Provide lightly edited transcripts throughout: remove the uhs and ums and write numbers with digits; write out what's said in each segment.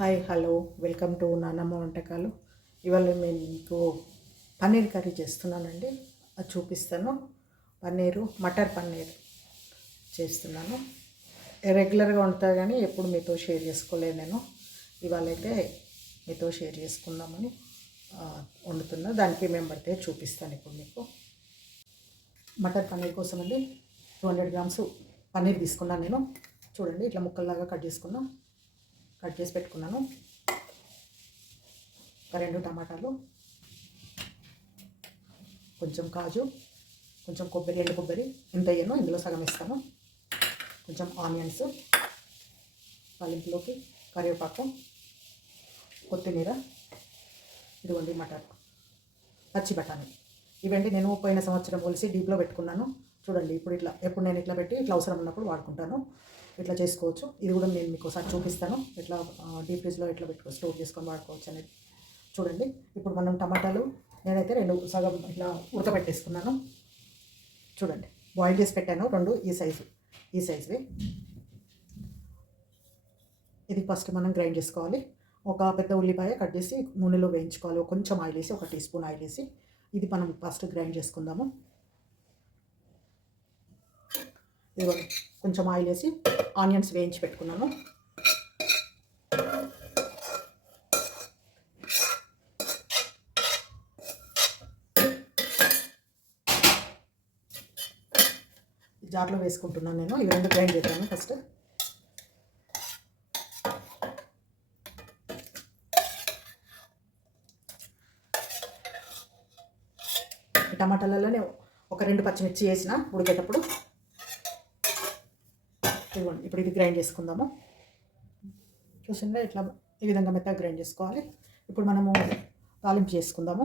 Hi hello welcome to నానమ్మ వంటకాలు. ఇవాళ నేను మీకు పన్నీర్ కర్రీ చేస్తున్నానండి. అది చూపిస్తాను. మటర్ పన్నీర్ చేస్తున్నాను. రెగ్యులర్గా వండుతా కానీ ఎప్పుడు మీతో షేర్ చేసుకోలేదు నేను. ఇవాళైతే మీతో షేర్ చేసుకుందామని వండుతున్నా. దానికి ఏమేమి పడితే చూపిస్తాను ఇప్పుడు మీకు. మటర్ పన్నీర్ కోసం అండి 200 గ్రామ్స్ పన్నీర్ తీసుకున్నాను నేను. చూడండి ఇట్లా ముక్కల్లాగా కట్ చేసి పెట్టుకున్నాను. ఒక 2 టమాటాలు, కొంచెం కాజు, కొంచెం కొబ్బరి, ఎండు కొబ్బరి ఎంత వేయనో ఇందులో సగం ఇస్తాను. కొంచెం ఆనియన్స్, తాలింపులోకి కరివేపాకు, కొత్తిమీర, ఇదిగోండి మటర్, పచ్చి బఠానీ. ఇవండి నేను పోయిన సంవత్సరం పోలిసి డీప్లో పెట్టుకున్నాను. చూడండి ఎప్పుడు నేను ఇట్లా పెట్టి ఇట్లా అవసరం ఉన్నప్పుడు వాడుకుంటాను. ఇట్లా చేసుకోవచ్చు. ఇది కూడా నేను మీకు ఒకసారి చూపిస్తాను ఎట్లా డీప్ ఫ్రిడ్జ్లో ఎట్లా స్టోర్ చేసుకొని వాడుకోవచ్చు అనేది. చూడండి ఇప్పుడు మనం టమాటాలు నేనైతే 2 సగం ఇట్లా ఉడకబెట్టేసుకున్నాను. చూడండి బాయిల్ చేసి పెట్టాను 2 ఈ సైజువి. ఇది ఫస్ట్ మనం గ్రైండ్ చేసుకోవాలి. ఒక పెద్ద ఉల్లిపాయ కట్ చేసి నూనెలో వేయించుకోవాలి. కొంచెం ఆయిల్ వేసి, 1 టీ స్పూన్ ఆయిల్ వేసి ఇది మనం ఫస్ట్ గ్రైండ్ చేసుకుందాము. ఇదిగో కొంచెం ఆయిల్ వేసి ఆనియన్స్ వేయించి పెట్టుకున్నాను. జార్లో వేసుకుంటున్నాను నేను. ఇవి 2 గ్రైండ్ చేద్దాము ఫస్ట్. టమాటాలలోనే ఒక 2 పచ్చిమిర్చి వేసిన ఉడికేటప్పుడు. ఇదిగోండి ఇప్పుడు ఇది గ్రైండ్ చేసుకుందాము. చూసిందా ఇట్లా ఈ విధంగా మెత్తగా గ్రైండ్ చేసుకోవాలి. ఇప్పుడు మనము తాలింపు చేసుకుందాము.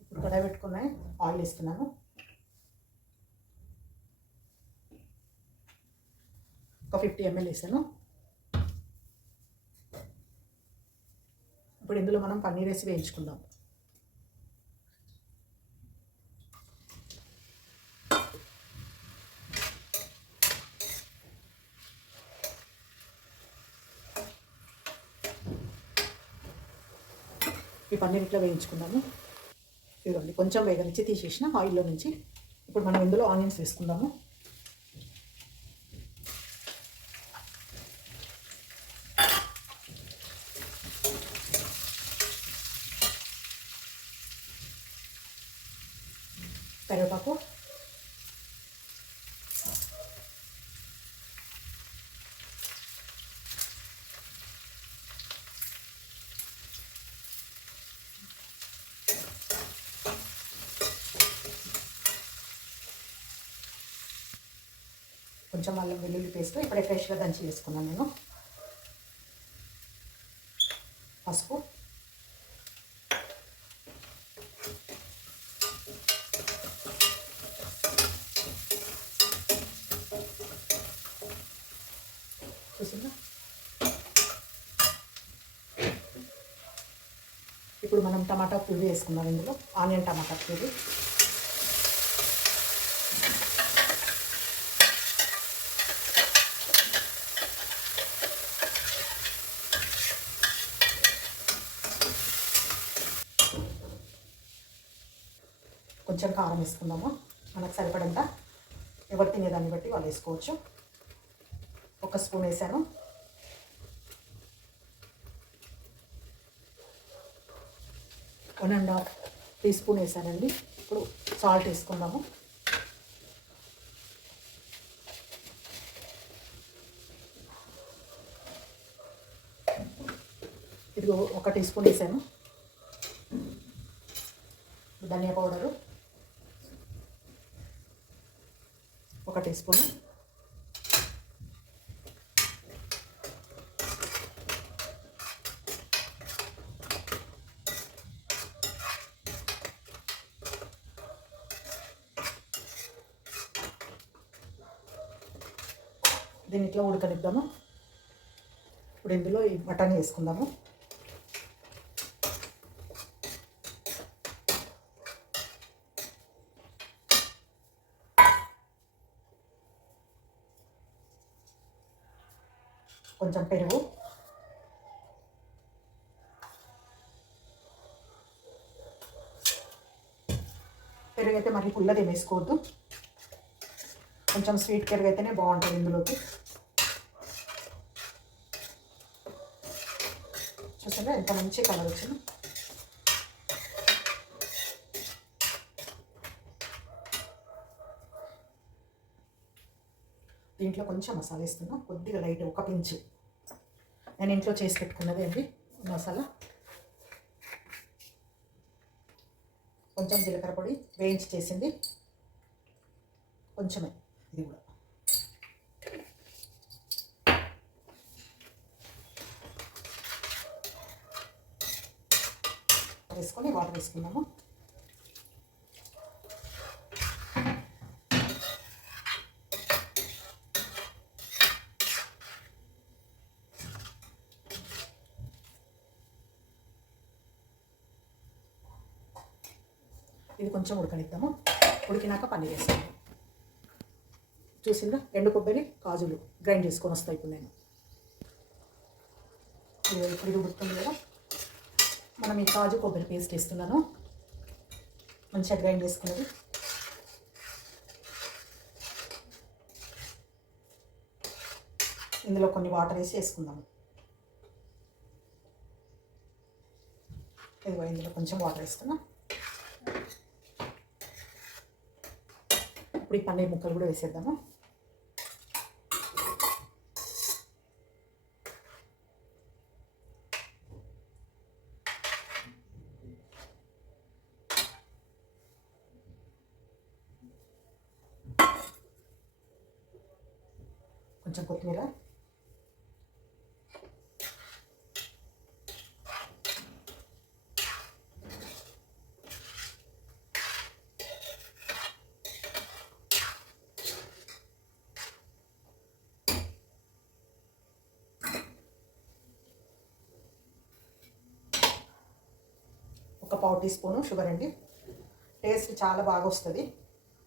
ఇప్పుడు కడాయి పెట్టుకున్నాయి, ఆయిల్ వేస్తున్నాను. ఒక 50 ml వేసాను. ఇప్పుడు ఇందులో మనం పన్నీర్ వేసి వేయించుకుందాం. ఈ పన్నీర్ ఇట్లా వేయించుకుందాము. ఇదిగోండి కొంచెం వేగనిచ్చి తీసేసిన ఆయిల్లో నుంచి. ఇప్పుడు మనం ఇందులో ఆనియన్స్ వేసుకుందాము. కరివేపాకు, కొంచెం అల్లం వెల్లుల్లి పేస్ట్ ఇప్పుడే ఫ్రెష్గా దంచి వేసుకున్నాను నేను. పసుపు, చూసిందా. ఇప్పుడు మనం టమాటా ప్యూరీ వేసుకున్నాం ఇందులో, ఆనియన్ టమాటా ప్యూరీ. కొంచెం కారం వేసుకుందాము, మనకు సరిపడంత. ఎవరు తినేదాన్ని బట్టి వాళ్ళు వేసుకోవచ్చు. 1 స్పూన్ వేసాను. One and half teaspoon వేసానండి. ఇప్పుడు సాల్ట్ వేసుకుందాము. ఇది 1 టీ స్పూన్ వేసాను. ధనియా పౌడరు 1 టీ స్పూన్. దీన్ని ఇట్లా ఉడకనిద్దాము. ఇప్పుడు ఇందులో ఈ మటన్ వేసుకుందాము. కొంచెం పెరుగు, అయితే మరి పుల్లది వేసుకోవద్దు, కొంచెం స్వీట్ పెరుగు అయితేనే బాగుంటుంది ఇందులోకి. చూసారా ఎంత మంచి కలర్ వచ్చింది. దీంట్లో కొంచెం మసాలా వేస్తున్నా, కొద్దిగా లైట్, ఒక పించు. నేను ఇంట్లో చేసి పెట్టుకున్నది అండి మసాలా. కొంచెం జీలకర్ర పొడి వేయించి చేసింది, కొంచెమే ఇది కూడా. వేసుకొని వాటర్ వేసుకున్నాము. ఇది కొంచెం ఉడకనిద్దాము. ఉడికినాక పన్నీర్ వేస్తాము. చూసిందా, ఎండు కొబ్బరి కాజులు గ్రైండ్ చేసుకొని వస్తాయి ఇప్పుడు నేను. ఇప్పుడు ఇది ఉడుకుతుంది కదా, మనం ఈ కాజు కొబ్బరి పేస్ట్ వేస్తున్నాను, మంచిగా గ్రైండ్ చేసుకున్నది. ఇందులో కొన్ని వాటర్ వేసి వేసుకుందాము. ఇదిగో ఇందులో కొంచెం వాటర్ వేస్తున్నా. ఇప్పుడు ఈ పన్నీర్ ముక్కలు కూడా వేసేద్దాము. కొంచెం కొత్తిమీర, ఒక పావు టీ స్పూను షుగర్ అండి. టేస్ట్ చాలా బాగా వస్తుంది.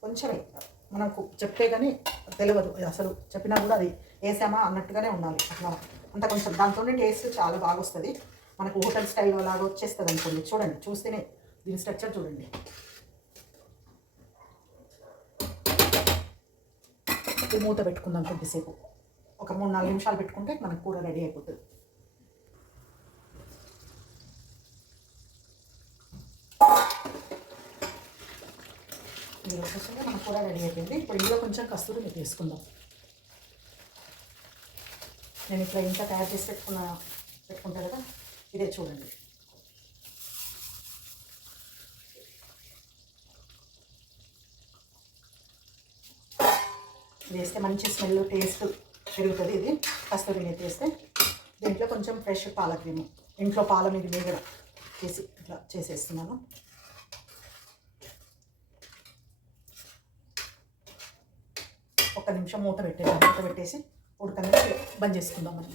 కొంచెమే మనకు చెప్తే కానీ తెలియదు, అసలు చెప్పినా కూడా అది వేసామా అన్నట్టుగానే ఉండాలి. అట్లా అంత కొంచెం దాంతోనే టేస్ట్ చాలా బాగా వస్తుంది. మనకు హోటల్ స్టైల్ అలాగా వచ్చేస్తుంది అనుకోండి. చూడండి, చూస్తేనే దీని స్ట్రక్చర్ చూడండి. ఇది మూత పెట్టుకుందాం కొద్దిసేపు, ఒక 3-4 నిమిషాలు పెట్టుకుంటే మనకు కూర రెడీ అయిపోతుంది. ఇందులో వచ్చేసి మన కూర రెడీ అయిపోయింది. ఇప్పుడు ఇందులో కొంచెం కస్తూరి మేతి వేసుకుందాం. నేను ఇట్లా ఇంట్లో తయారు చేసి పెట్టుకుంటా కదా, ఇదే చూడండి. ఇది వేస్తే మంచి స్మెల్, టేస్ట్ పెరుగుతుంది. ఇది కస్తూరి మేతి వేస్తే. దీంట్లో కొంచెం ఫ్రెష్ పాల క్రీము, ఇంట్లో పాల మీద మీగడ వేసి ఇట్లా చేసేస్తున్నాను. ఒక్క నిమిషం మూత పెట్టేసి ఉడకని బంద్ చేసుకుందాం మనం.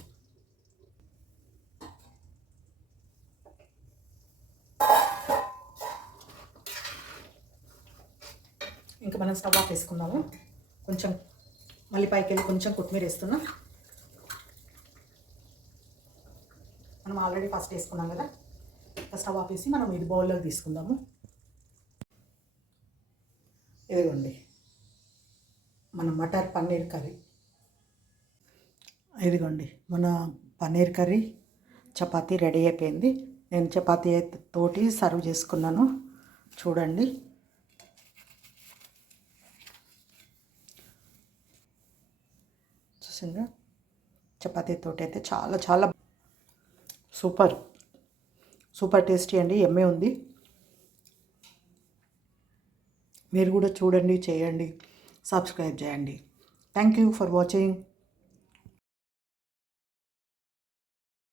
ఇంకా మనం స్టవ్ ఆఫ్ వేసుకుందాము. కొంచెం మళ్ళీ పైకి వెళ్ళి కొంచెం కొత్తిమీర వేస్తున్నా. మనం ఆల్రెడీ ఫస్ట్ వేసుకున్నాం కదా, స్టవ్ ఆఫ్ వేసి మనం ఇది బౌల్లోకి తీసుకుందాము. ఇదిగోండి మన మటర్ పన్నీర్ కర్రీ. ఇదిగోండి మన పన్నీర్ కర్రీ. చపాతీ రెడీ అయిపోయింది. నేను చపాతీ తోటి సర్వ్ చేసుకున్నాను. చూడండి, చూసిందా, చపాతీ తోటి అయితే చాలా చాలా సూపర్ టేస్టీ అండి. ఎమ్మె ఉంది. మీరు కూడా చూడండి, చేయండి, సబ్స్క్రైబ్ చేయండి. Thank you for watching.